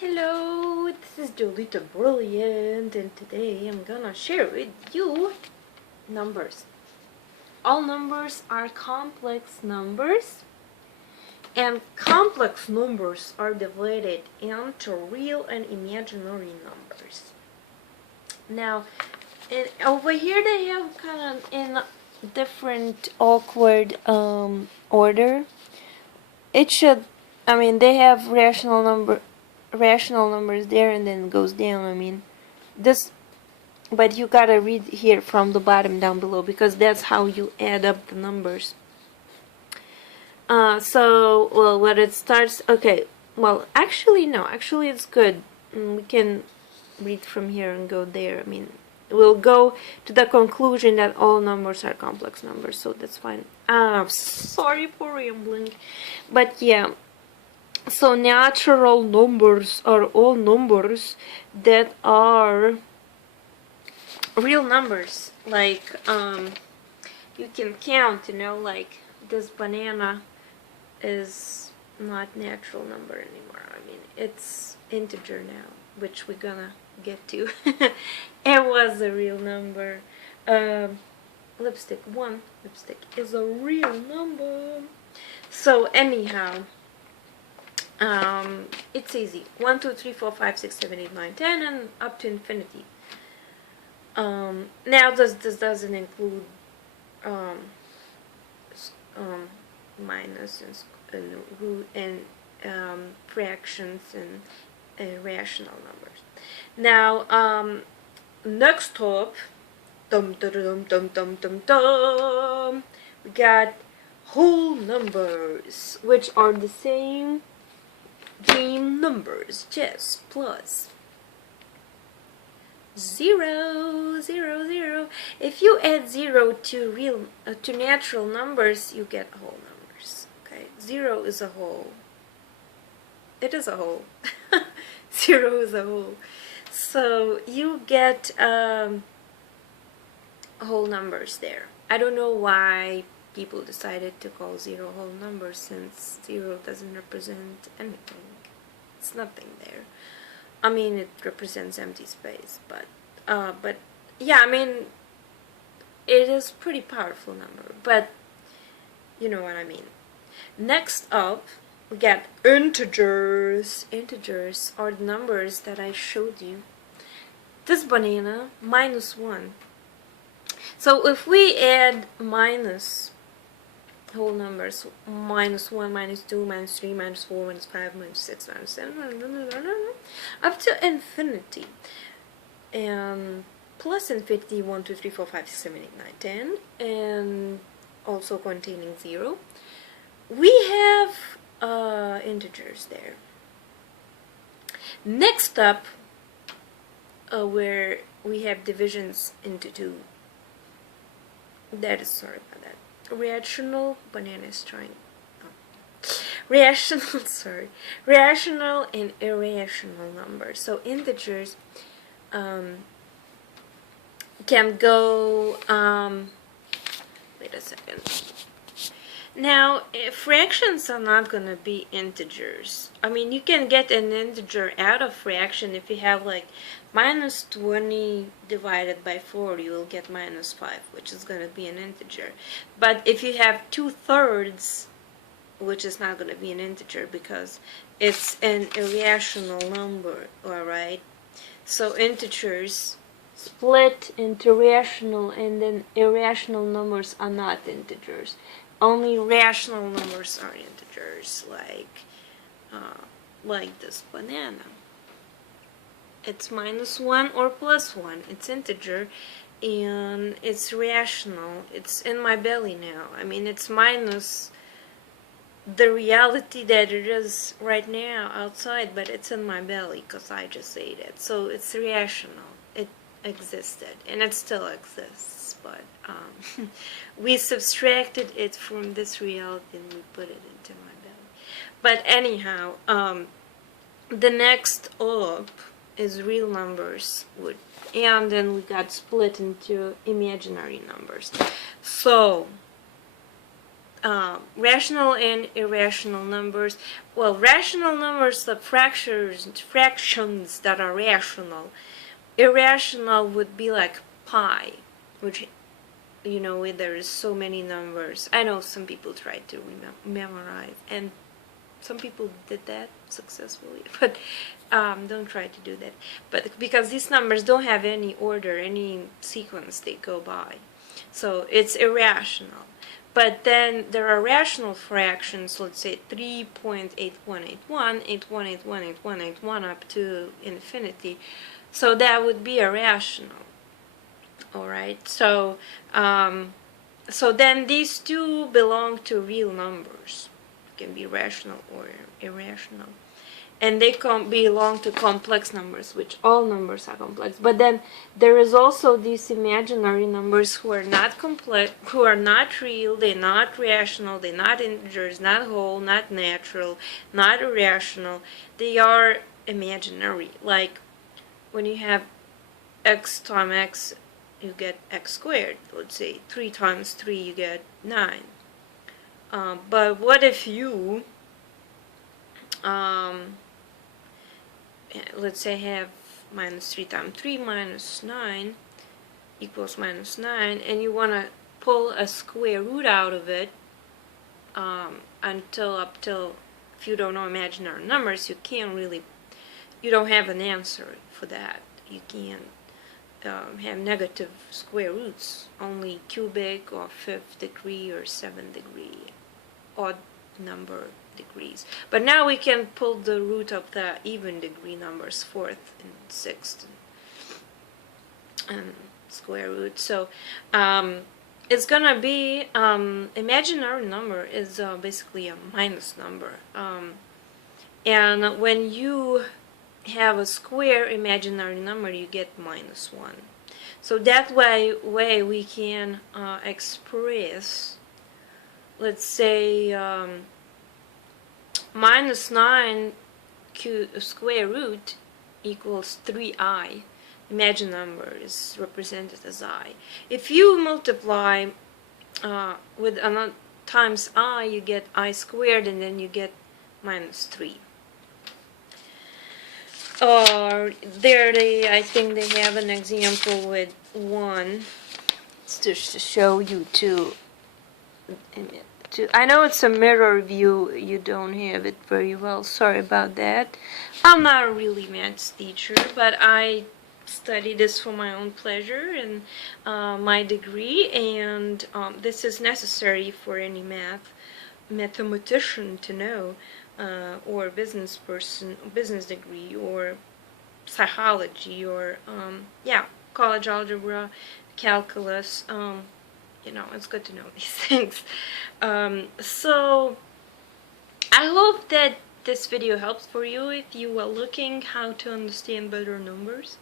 Hello, this is Jolita Brilliant, and today I'm gonna share with you numbers. All numbers are complex numbers, and complex numbers are divided into real and imaginary numbers. Now, over here they have kind of in different awkward order. It should, they have rational numbers there and then it goes down. This, but you gotta read here from the bottom down below because that's how you add up the numbers. When it starts, okay, well, actually, no, actually it's good. We can read from here and go there. We'll go to the conclusion that all numbers are complex numbers, so that's fine. Sorry for rambling, but yeah. So natural numbers are all numbers that are real numbers. Like, you can count, like this banana is not natural number anymore. It's integer now, which we're gonna get to. It was a real number. Lipstick is a real number. So anyhow, it's easy. 1, 2, 3, 4, 5, 6, 7, 8, 9, 10, and up to infinity. Now this doesn't include minus and root and fractions and rational numbers. Now, next up, we got whole numbers, which are the same game numbers, just plus 0, 0, 0. If you add 0 to natural numbers, you get whole numbers. Okay, 0 is a whole. It is a whole. 0 is a whole. So you get whole numbers there. I don't know why people decided to call 0 whole numbers, since 0 doesn't represent anything. It's nothing there. It represents empty space, but yeah, it is pretty powerful number, but you know what I mean. Next up, we get integers. Integers are the numbers that I showed you. This banana, -1. So if we add minus whole numbers, -1, -2, -3, -4, -5, -6, -7, up to infinity, and plus infinity, 1, 2, 3, 4, 5, 6, 7, 8, 9, 10, and also containing 0. We have integers there. Next up, where we have divisions into 2. That is, sorry about that. Rational, banana is trying. Rational, sorry. Rational and irrational numbers. So integers can go, wait a second. Now, fractions are not going to be integers. You can get an integer out of fraction. If you have like -20 divided by 4, you will get -5, which is going to be an integer. But if you have 2/3, which is not going to be an integer because it's an irrational number, alright? So integers split into rational, and then irrational numbers are not integers. Only rational numbers are integers, like this banana. It's -1 or +1. It's integer, and it's rational. It's in my belly now. It's minus the reality that it is right now outside, but it's in my belly because I just ate it. So it's rational. It existed, and it still exists, but we subtracted it from this reality and we put it into my belly. But anyhow, the next up is real numbers, and then we got split into imaginary numbers. So rational and irrational numbers. Well, rational numbers are fractions that are rational. Irrational would be like pi, which, you know, where there is so many numbers. I know some people try to memorize, and some people did that successfully, but don't try to do that. But because these numbers don't have any order, any sequence they go by, so it's irrational. But then there are rational fractions, let's say 3.8181, 81818181 up to infinity. So that would be irrational. All right. So so then these two belong to real numbers. Can be rational or irrational, and they belong to complex numbers, which all numbers are complex. But then there is also these imaginary numbers who are not complex, who are not real, they're not rational, they're not integers, not whole, not natural, not irrational. They are imaginary. Like when you have x times x, you get x squared. Let's say 3 times 3, you get 9. But what if you, let's say, have minus 3 times 3 minus 9 equals minus 9, and you want to pull a square root out of it until, if you don't know imaginary numbers, you can't really, you don't have an answer for that. You can't have negative square roots, only cubic or 5th degree or 7th degree. Odd number degrees. But now we can pull the root of the even degree numbers, 4th and 6th and square root. So it's gonna be imaginary number is basically a minus number, and when you have a square imaginary number, you get minus 1. So that way we can express, let's say, minus 9 square root equals 3i. Imaginary number is represented as I. If you multiply with another times I, you get I squared, and then you get minus 3. Or there I think they have an example with 1. It's just to show you too. I know it's a mirror view, you don't have it very well, sorry about that. I'm not a really maths teacher, but I study this for my own pleasure and my degree, and this is necessary for any mathematician to know, or business person, business degree, or psychology, or college algebra, calculus. You know, it's good to know these things. So I hope that this video helps for you if you are looking how to understand better numbers.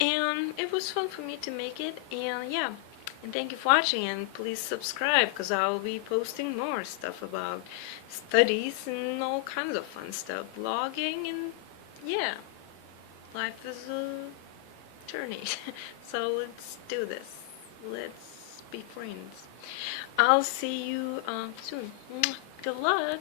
And it was fun for me to make it. And yeah, and thank you for watching, and please subscribe, because I'll be posting more stuff about studies and all kinds of fun stuff, blogging, and yeah, life is a journey. So let's do this. Let's be friends. I'll see you soon. Good luck.